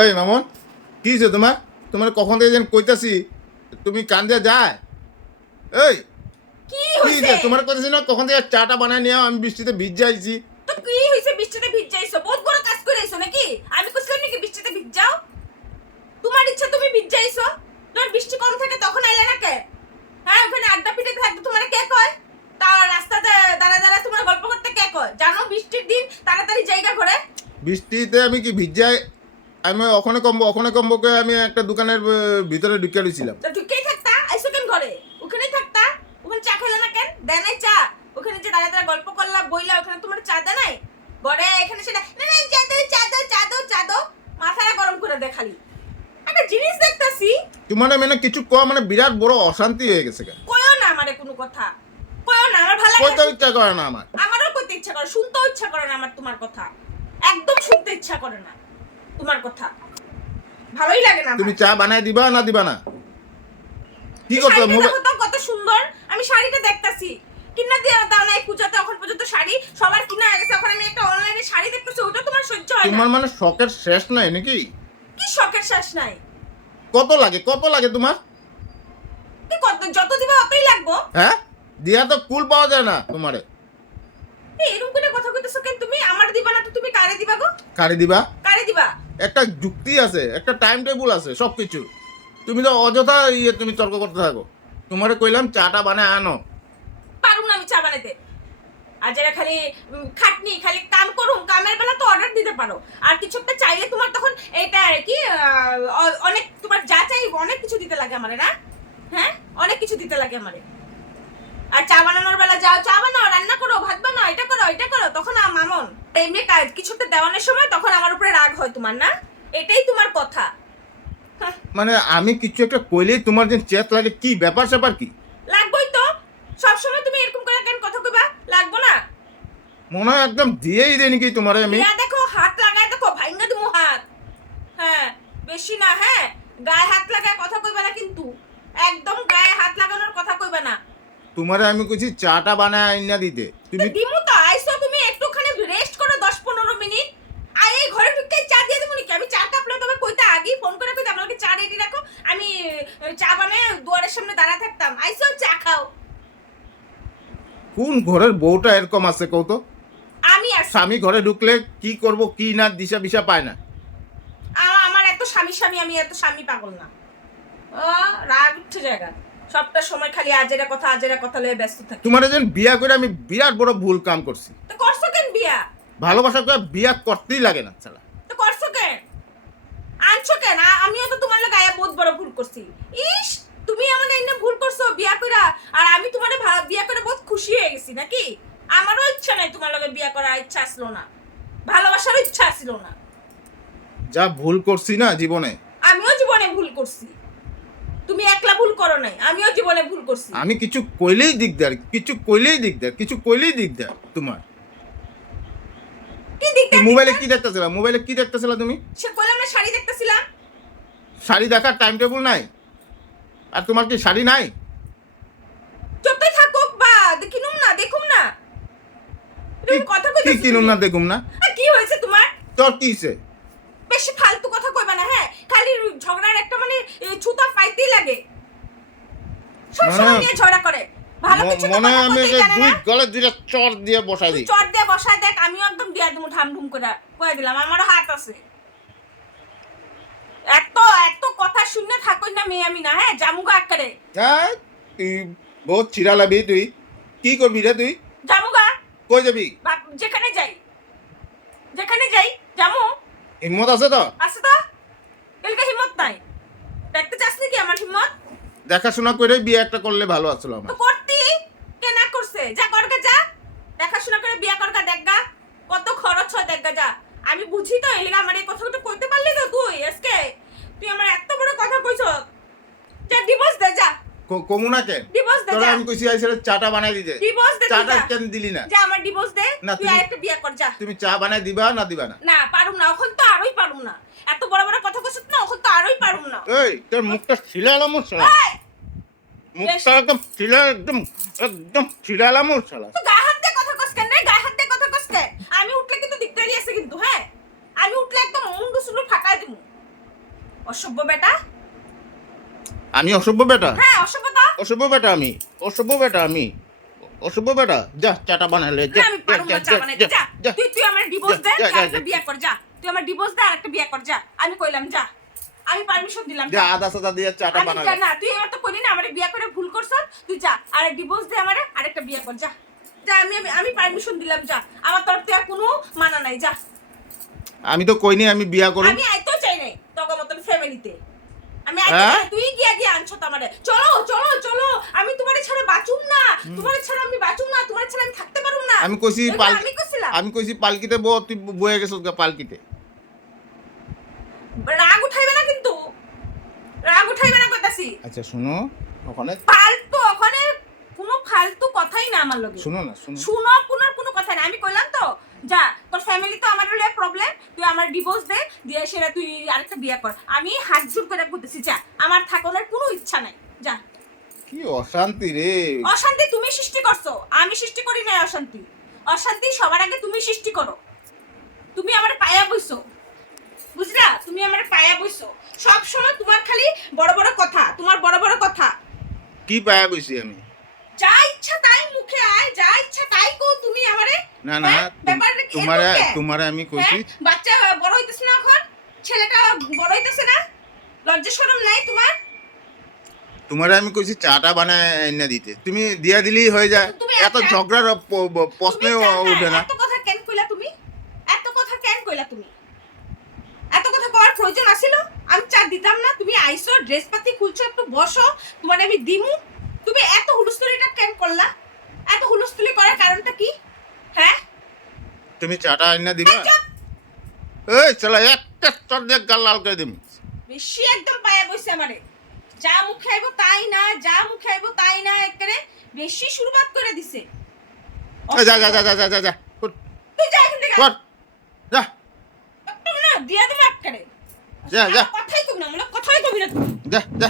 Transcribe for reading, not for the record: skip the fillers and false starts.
এই মামন, কি হয়েছে তোমার? তোমার কখন থেকে যেন কইতাছি তুমি কান দিয়ে যায়। এই কি কি হইছে? হয়েছে? তোমার কইতাছি না কখন থেকে চাটা বানায় নিয়ে আমি বৃষ্টিতে ভিজ যাইছি। তো কি হইছে? বৃষ্টিতে ভিজাইছো? বহুত বড় কাজ করে আইছো নাকি? আমি কইছিলাম নাকি বৃষ্টিতে ভিজাও? তোমার ইচ্ছা তুমি ভিজাইছো। যখন বৃষ্টি কম থাকে তখন আইলা না কে? হ্যাঁ, ওখানে আড্ডা পিটে থাকতে তোমার কে কয়? তা রাস্তাতে দাঁড়া দাঁড়া তোমার গল্প করতে কে কয়? জানো বৃষ্টির দিন তাড়াতাড়ি জায়গা করে। বৃষ্টিতে আমি কি ভিজ যাই? আমি ওখানে কমবো করে আমি একটা দোকানের ভিতরে ঢুকে রয়েছিলাম। তো ঢুকেই থাকতা, আইসো কেন ঘরে? ওখানেই থাকতা। ওখানে চা খাইলা না কেন? দেয় নাই চা? ওখানে যে দাঁড়া দাঁড়া গল্প করলা বইলা ওখানে তোমার চা দেয় নাই? ঘরে এখানে সেটা না না চা দাও চা দাও চা দাও চা দাও মাথাটা গরম করে দেয় খালি। একটা জিনিস দেখতাছি। তোমার মানে কিছু কম মানে বিরাট বড় অশান্তি হয়ে গেছে কেন? কয়ও না আমারে কোনো কথা। কয়ও না, আমার ভালো লাগে কইতে না। ইচ্ছা করে না আমার। আমারও কইতে ইচ্ছা করে, শুনতেও ইচ্ছা করে না আমার তোমার কথা। একদম শুনতে ইচ্ছা করে না তোমার কথা। ভালোই লাগে না আমার। তুমি চা বানায় দিবা না দিবা না? কি করছো? শাড়িটা মোবাইল দেখো তো কত সুন্দর। আমি শাড়িটা দেখতাছি। কিনা দিয়ে দাও না এই পূজাতে এখন পর্যন্ত শাড়ি সবার কিনা হয়ে গেছে। এখন আমি একটা অনলাইনে শাড়ি দেখতেছি, ওটা তোমার সহ্য হয় না। তোমার মানে শখের শেষ নাই নাকি? কি শখের শেষ নাই? কত লাগে তোমার? কি কত যত দিবা অতই লাগবো। হ্যাঁ, দিয়া তো কুল পাওয়া যায় না তোমারে। এরকম করে কথা কইতেছো কেন তুমি? আমার দিবা না তো তুমি কারে দিবা গো? কারে দিবা? কারে দিবা? একটা যুক্তি আছে, একটা টাইম টেবিল আছে সবকিছু। তুমি তো অযথা তুমি তর্ক করতে থাকো। তোমারে কইলাম চাটা বানায় আনো। পারুম না আমি চা বানাইতে। আর যারা খালি খাটনি খালি কাম করুম, কামের বেলা তো অর্ডার দিতে পারো। আর কিছু একটা চাইলে তোমার তখন এটা কি অনেক তোমার যা চাই অনেক কিছু দিতে লাগে আমারে না? হ্যাঁ, অনেক কিছু দিতে লাগে আমারে। আর চা বানানোর বেলা যাও চা বানাও, রান্না করো, ভাত বানাও, এটা করো, তখন মামন এমনি কাজ কিছু একটা দেওয়ানোর সময় তখন আমার উপরে রাগ হয় তোমার না? এটাই তোমার কথা। হ্যাঁ, মানে আমি কিছু একটা কইলেই তোমার যে চেত লাগে, কি ব্যাপার স্যাপার কি? লাগবোই তো। সবসময় তুমি এরকম করে কেন কথা কইবা? লাগবো না? মনে হয় একদম দিয়েই দেয় নাকি তোমারে আমি। ইয়া দেখো হাত লাগায় দেখো ভাইঙ্গা দিমু হাত। হ্যাঁ, বেশি না। হ্যাঁ, গায়ে হাত লাগায় কথা কইবে না কিন্তু। একদম গায়ে হাত লাগানোর কথা কইবে না। তোমারে আমি কইছি চাটা বানায় আইনা দিতে, তো তুমি দিমু তো আইসো তুমি একটুখানি রেস্ট করো 10-15 মিনিট। আই এই ঘরে ঢুকতেই চা দিয়ে দেবো নাকি? আমি চা কাপলে তবে কইতে আগেই ফোন করে কইতে আমাকে চা রেডি রাখো। আমি চা বানায় দুয়ারের সামনে দাঁড়া থাকতাম। আইসো চা খাও। কোন ঘরের বউটা এরকম আছে কও তো? আমি আসি। স্বামী ঘরে ঢুকলে কি করব কি না দিশা বিশা পায় না। আমার এত স্বামী আমি এত স্বামী পাগল না। ও রাগ উঠছে জায়গা। সবটা সময় খালি আজেরা কথা লয়ে ব্যস্ত থাকি। তোমার যেন বিয়া করে আমি বিরাট বড় ভুল কাম করছি। তো করছো কেন বিয়া? ভালোবাসা করে বিয়া করতেই লাগে না শালা। তো করছো কেন? আনছো কেন? আমিও তো তোমার লগে আয়া বহুত বড় ভুল করছি। ইস, তুমি আমাদের এনে ভুল করছো বিয়া কইরা। আর আমি তোমারে বিয়া করে বহুত খুশি হয়ে গেছি নাকি? আমারও ইচ্ছা নাই তোমার লগে বিয়া করার ইচ্ছা আসলো না। ভালোবাসারও ইচ্ছা আসলো না। যা ভুল করছি না জীবনে। আমিও জীবনে ভুল করছি। তুমি একলা ভুল করো নাই, আমিও জীবনে ভুল করছি। আমি কিছু কইলেই দিকদার তোমার। কি দিকটা? মোবাইলে কি দেখতেছিলা তুমি? সে কইলাম না শাড়ি দেখতেছিলাম। শাড়ি দেখার টাইম টেবিল নাই? আর তোমার কি শাড়ি নাই? যতই থাকুক বা দেখুম না। এরকম কথা কি কইতেছো কিনুম তুমি? না দেখুম না? কি হয়েছে তোমার? তোর কি হইছে? বেশি ফালতু কথা কইবা না। হ্যাঁ, খালি ঝগড়ার একটা মানে ছুতা পাইতেই লাগে। সব সময় নিয়ে ঝগড়া করে। ভালো কিছু তো মনে হয় কথা আমি কইতেই জানে দুই না। গলে দুইটা চর দিয়ে বসাই তুই দিই। চট দিয়ে বসায় দেখ, আমিও একদম দিয়া দিমু ঢামঢুম করে কয়ে দিলাম। আমারও হাত আছে। এত এত কথা শুনে থাকই না মেয়ে আমি না। হ্যাঁ, জামুগা আকারে হ্যাঁ, তুই বহুত চিরালাবি। তুই কি করবি রে? তুই জামুগা কই যাবি? যেখানে যাই জামু। হিম্মত আছে তো? আছে তো? এলকা হিম্মত নাই? দেখতে চাস নাকি আমার হিম্মত? দেখাশোনা করে বিয়ে একটা করলে ভালো আসলো তো আমার। করতি কে না করছে? যা করগা যা। দেখাশোনা করে বিয়া করগা দেখগা। কত খরচ হয় দেখগা যা। আমি বুঝি তো এলিগা আমার এই কথাটা কইতে পারলি তো তুই আজকে। তুই আমার এত বড় কথা কইছ। যা ডিভোর্স দে যা। কমুনা কেন? ডিভোর্স দে তোরা যা। আমি কইছি আইসলে চাটা বানাই দিতে। ডিভোর্স দে চাটা যা। কেন দিলি না? যা আমার ডিভোর্স দে। না, তুই আরেকটা বিয়া কর যা। তুমি চা বানাই দিবা না দিবা না? না পারুম না, এখন তো আরোই পারুম না। এত বড় বড় কথা কইছিস না, এখন তো আরোই পারুম না। এই তোর মুখটা ছিলালাম শালা। এই, মুখটা একদম ছিলালাম শালা। তুই গায়ে হাত দিয়ে কথা কস কেন রে? গায়ে হাত দিয়ে কথা কস কেন? আমি উঠলে কিন্তু দিকদারি আছে কিন্তু। হ্যাঁ, আমি উঠলে একদম মুন্ডু সুন্ডু ফাটাই দিমু। অসভ্য বেটা। আমি অসভ্য বেটা? হ্যাঁ অসভ্যতা। অসভ্য বেটা আমি? অসভ্য বেটা আমি? অসভ্য বেটা? যা চাটা বানালে যা। না, আমি পারবো না চা বানাইতে, যা। তুই আমার ডিভোর্স দে, যা, তুই যা, আরেকটা যা। বিয়ে কর, যা। তুই আমার ডিভোর্স দে, আরেকটা বিয়ে কর, যা। আমি কইলাম যা, আমি পারমিশন দিলাম, যা যা। আদা সাদা দিয়ে চাটা আমি বানালে। যা না, তুই আমার তো কইলি না আমারে বিয়ে করে ভুল করছ, তুই যা আর ডিভোর্স দে আমারে, আরেকটা বিয়ে কর, যা। যা, আমি পারমিশন দিলাম, যা। আমার তরফ থেকে কোনো মানা নাই, যা। আমি তো কইনি আমি বিয়া করব। আমি আইতেও চাই নাই তোর মতন ফ্যামিলিতে। আমি আইতে হ্যাঁ? চাই, তুই গিয়া আনছো তো আমারে। চলো চলো চলো, আমি তোমারে ছাড়া বাঁচুম না, তোমারে ছাড়া আমি বাঁচুম না, তোমারে ছাড়া আমি থাকতে পারুম না। আমি কইছি এগুলো আমি কইছিলাম। আমি কইছি পালকিতে বউ, তুই বয়ে গেছিস গা পালকিতে। রাগ উঠাইবে না কিন্তু, রাগ উঠাইবে না কইতাছি। আচ্ছা শুনো, ওখানে ফালতু ওখানে কোনো ফালতু কথাই না আমার লগে। শুনো না, শুনো। শুনো কোনো কথা না, আমি কইলাম তো যা, তোর ফ্যামিলি তো আমার লগে প্রবলেম, তুই আমার ডিভোর্স দে, দিয়ে সেটা তুই আরেকটা বিয়ে কর। আমি হাত জোর করে কইতেছি যা, আমার থাকার কোনো ইচ্ছা নাই, যা। কি অশান্তি রে। অশান্তি তুমি সৃষ্টি করছো, আমি সৃষ্টি করি নাই অশান্তি। অশান্তি সবার আগে তুমি সৃষ্টি করো। তুমি আমার পায়া বইছো, বুঝলা? তুমি আমার পায়া বইছো। সব সময় তোমার খালি বড় বড় কথা, তোমার বড় বড় কথা। কি পায়া কইছি আমি? যা ইচ্ছা তাই মুখে আয়, যা ইচ্ছা তাই কও তুমি আমারে। না না, হ্যাঁ, ব্যাপারটা কি তোমারে এরকম কে? তোমারে আমি কইছি হ্যাঁ, বাচ্চা বড় হইতেছে না এখন, ছেলেটা বড় হইতেছে না, লজ্জা শরম নাই তোমার? তোমারে আমি কইছি চাটা বানায় এনে দিতে, তুমি দিয়া দিলেই হয়ে যায়। তুমি এত একটা- ঝগড়ার প্রশ্নই ওঠে না। এত কথা কেন কইলা তুমি? এত কথা কেন কইলা তুমি? এত কথা কওয়ার প্রয়োজন আছিল? আমি চা দিতাম না? তুমি আইছো, ড্রেস পাতি খুলছো, একটু বসো, তোমার আমি দিমু। তুমি এত হুলস্থুলিটা কেন করলা? এত হুলস্থুলি করার কারণটা কি? হ্যাঁ, তুমি চাটা এনে দিবা? এই চুপ। এই চলা একটা চট দিয়ে গাল লাল করে দিম। বেশি একদম পায়া বইছে আমারে। যা মুখে আইবো তাই না, যা মুখে আইবো তাই না, একেবারে বেশি শুরুবাত করে দিছে। এই যা যা যা যা যা যা যা কর, তুই যা এখান থেকে। কর, যা একদম না দিয়া দিবে একেবারে। যা, যা। কথাই কবি না, কথাই কবি না তুই। যা যা।